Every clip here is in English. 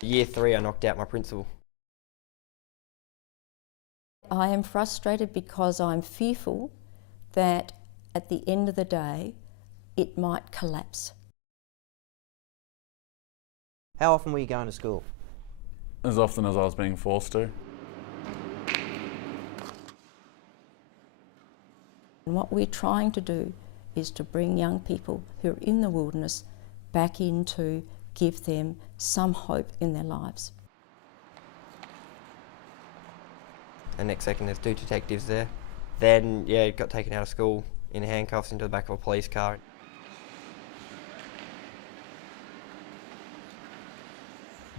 Year 3 I knocked out my principal. I am frustrated because I'm fearful that at the end of the day it might collapse. How often were you going to school? As often as I was being forced to. And what we're trying to do is to bring young people who are in the wilderness back in to give them some hope in their lives. And next second there's 2 detectives there. Then, yeah, got taken out of school in handcuffs into the back of a police car.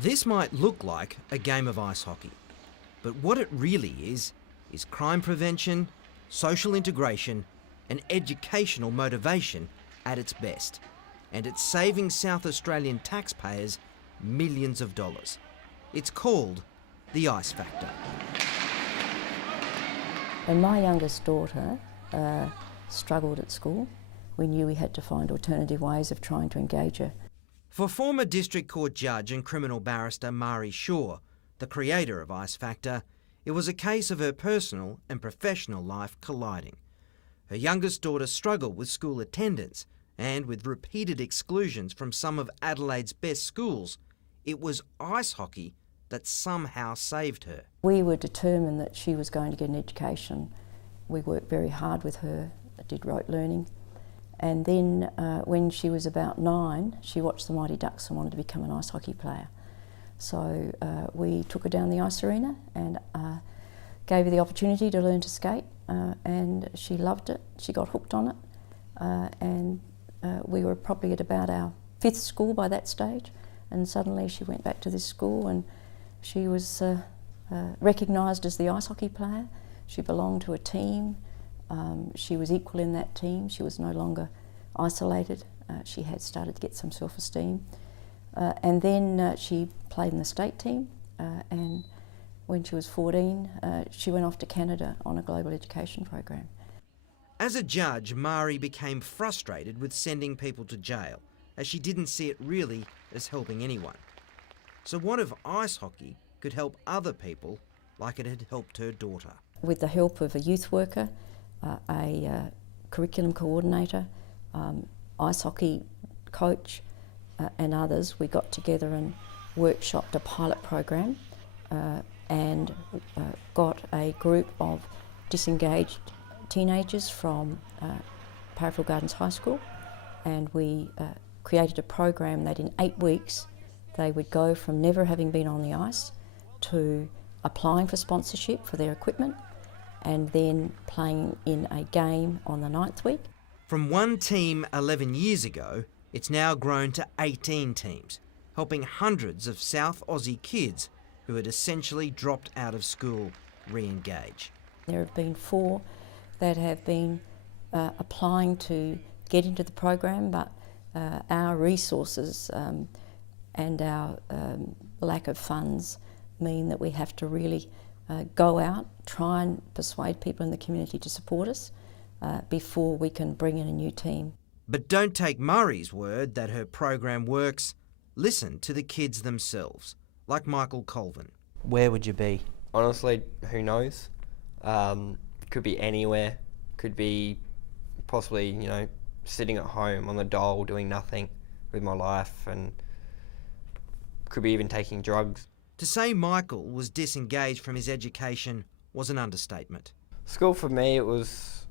This might look like a game of ice hockey, but what it really is crime prevention, social integration and educational motivation at its best. And it's saving South Australian taxpayers millions of dollars. It's called the Ice Factor. When my youngest daughter struggled at school, we knew we had to find alternative ways of trying to engage her. For former District Court Judge and criminal barrister Mari Shaw, the creator of Ice Factor, it was a case of her personal and professional life colliding. Her youngest daughter struggled with school attendance, and with repeated exclusions from some of Adelaide's best schools, it was ice hockey that somehow saved her. We were determined that she was going to get an education. We worked very hard with her, did rote learning. And then when she was about 9, she watched the Mighty Ducks and wanted to become an ice hockey player. So we took her down the ice arena and gave her the opportunity to learn to skate, and she loved it. She got hooked on it, and we were probably at about our 5th school by that stage, and suddenly she went back to this school and she was recognised as the ice hockey player. She belonged to a team. She was equal in that team. She was no longer isolated. She had started to get some self-esteem. And then she played in the state team, and when she was 14, she went off to Canada on a global education program. As a judge, Mari became frustrated with sending people to jail, as she didn't see it really as helping anyone. So what if ice hockey could help other people like it had helped her daughter? With the help of a youth worker, a curriculum coordinator, ice hockey coach and others, we got together and workshopped a pilot program and got a group of disengaged teenagers from Parrfield Gardens High School, and we created a program that in 8 weeks they would go from never having been on the ice to applying for sponsorship for their equipment and then playing in a game on the 9th week. From one team 11 years ago, it's now grown to 18 teams, helping hundreds of South Aussie kids who had essentially dropped out of school re-engage. There have been 4 that have been applying to get into the program, but our resources and our lack of funds mean that we have to really go out, try and persuade people in the community to support us before we can bring in a new team. But don't take Murray's word that her program works. Listen to the kids themselves, like Michael Colvin. Where would you be? Honestly, who knows? Could be anywhere. Could be possibly, you know, sitting at home on the dole doing nothing with my life, and could be even taking drugs. To say Michael was disengaged from his education was an understatement. School for me, it was,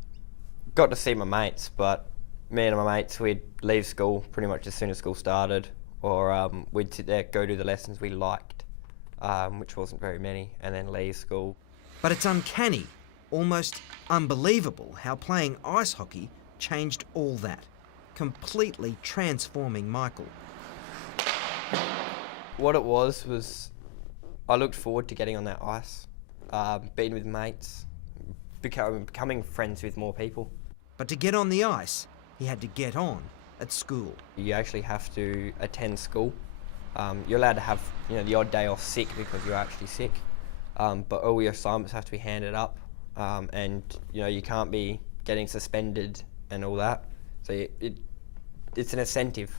got to see my mates, but me and my mates, we'd leave school pretty much as soon as school started, or we'd sit there, go do the lessons we liked, which wasn't very many, and then leave school. But it's uncanny, almost unbelievable how playing ice hockey changed all that, completely transforming Michael. What it was I looked forward to getting on that ice, being with mates, becoming friends with more people. But to get on the ice, he had to get on at school. You actually have to attend school. You're allowed to have, you know, the odd day off sick because you're actually sick, but all your assignments have to be handed up, and you know, you can't be getting suspended and all that. So it's an incentive.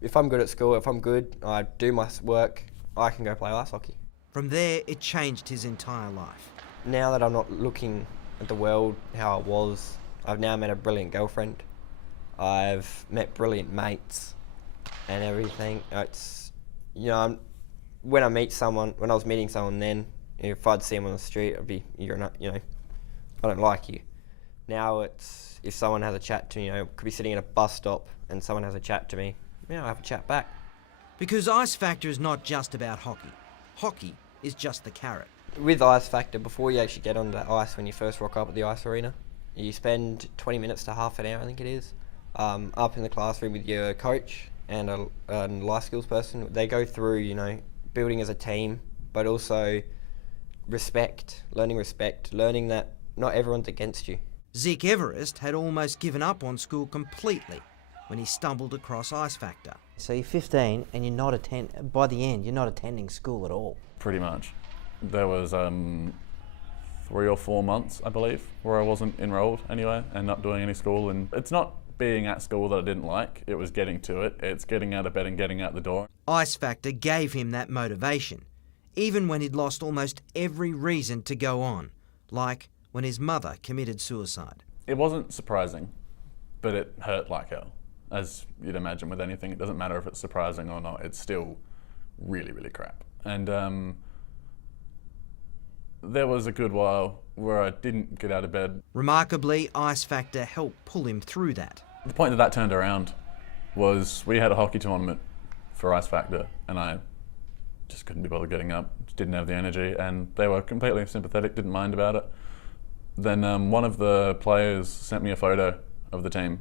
If I'm good at school, if I'm good, I do my work, I can go play ice hockey. From there, it changed his entire life. Now that I'm not looking at the world how it was, I've now met a brilliant girlfriend. I've met brilliant mates and everything. It's, you know, when I meet someone, when I was meeting someone then, if I'd see him on the street, I'd be, you're not, you know, I don't like you. Now it's, if someone has a chat to me, you know, could be sitting at a bus stop and someone has a chat to me, you know, I have a chat back. Because Ice Factor is not just about hockey. Hockey is just the carrot. With Ice Factor, before you actually get onto the ice, when you first rock up at the ice arena, you spend 20 minutes to half an hour, I think it is, up in the classroom with your coach and a life skills person. They go through, you know, building as a team, but also learning that not everyone's against you. Zeke Everest had almost given up on school completely when he stumbled across Ice Factor. So you're 15 and you're not by the end, you're not attending school at all. Pretty much. There was 3 or 4 months, I believe, where I wasn't enrolled anyway and not doing any school. And it's not being at school that I didn't like, it was getting to it. It's getting out of bed and getting out the door. Ice Factor gave him that motivation, even when he'd lost almost every reason to go on, like when his mother committed suicide. It wasn't surprising, but it hurt like hell. As you'd imagine with anything, it doesn't matter if it's surprising or not, it's still really, really crap. And there was a good while where I didn't get out of bed. Remarkably, Ice Factor helped pull him through that. The point that turned around was we had a hockey tournament for Ice Factor and I just couldn't be bothered getting up, didn't have the energy, and they were completely sympathetic, didn't mind about it. Then one of the players sent me a photo of the team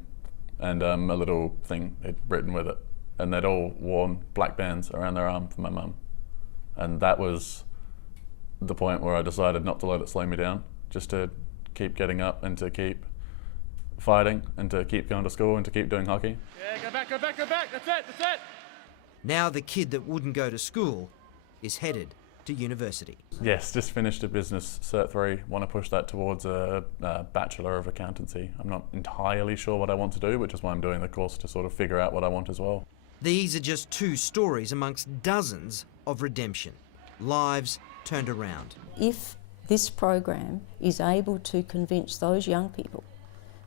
and a little thing he'd written with it, and they'd all worn black bands around their arm for my mum. And that was the point where I decided not to let it slow me down, just to keep getting up and to keep fighting and to keep going to school and to keep doing hockey. Yeah, go back, that's it! Now the kid that wouldn't go to school is headed to university. Yes, just finished a business Cert 3, want to push that towards a Bachelor of Accountancy. I'm not entirely sure what I want to do, which is why I'm doing the course to sort of figure out what I want as well. These are just 2 stories amongst dozens of redemption, lives turned around. If this program is able to convince those young people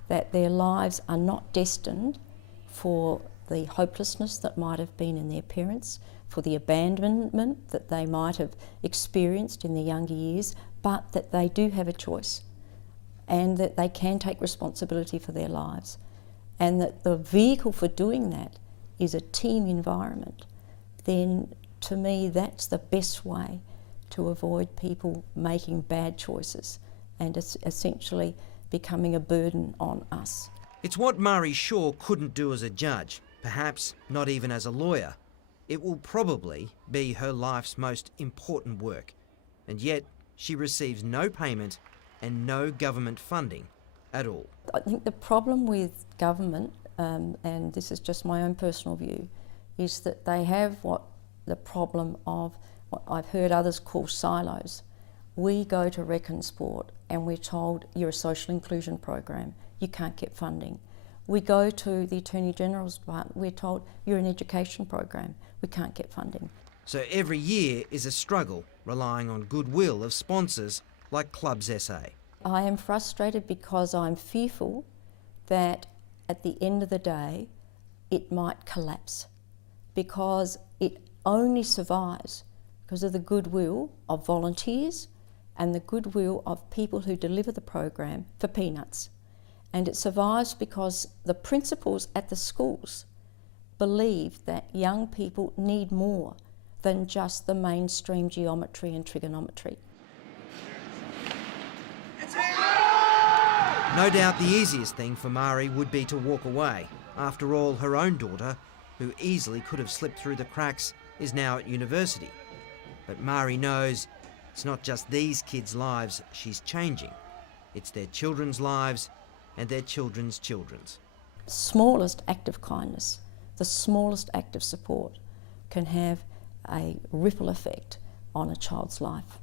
that their lives are not destined for the hopelessness that might have been in their parents, for the abandonment that they might have experienced in their younger years, but that they do have a choice and that they can take responsibility for their lives, and that the vehicle for doing that is a team environment, then to me that's the best way to avoid people making bad choices and essentially becoming a burden on us. It's what Mari Shaw couldn't do as a judge, perhaps not even as a lawyer. It will probably be her life's most important work, and yet she receives no payment and no government funding at all. I think the problem with government, and this is just my own personal view, is that they have the problem of what I've heard others call silos. We go to Rec and Sport and we're told you're a social inclusion program, you can't get funding. We go to the Attorney General's Department, we're told you're an education program, we can't get funding. So every year is a struggle, relying on goodwill of sponsors like Clubs SA. I am frustrated because I'm fearful that at the end of the day it might collapse, because it only survives because of the goodwill of volunteers and the goodwill of people who deliver the program for peanuts. And it survives because the principals at the schools believe that young people need more than just the mainstream geometry and trigonometry. No doubt the easiest thing for Mari would be to walk away. After all, her own daughter, who easily could have slipped through the cracks, is now at university. But Mari knows it's not just these kids' lives she's changing. It's their children's lives and their children's children's. Smallest act of kindness, the smallest act of support can have a ripple effect on a child's life.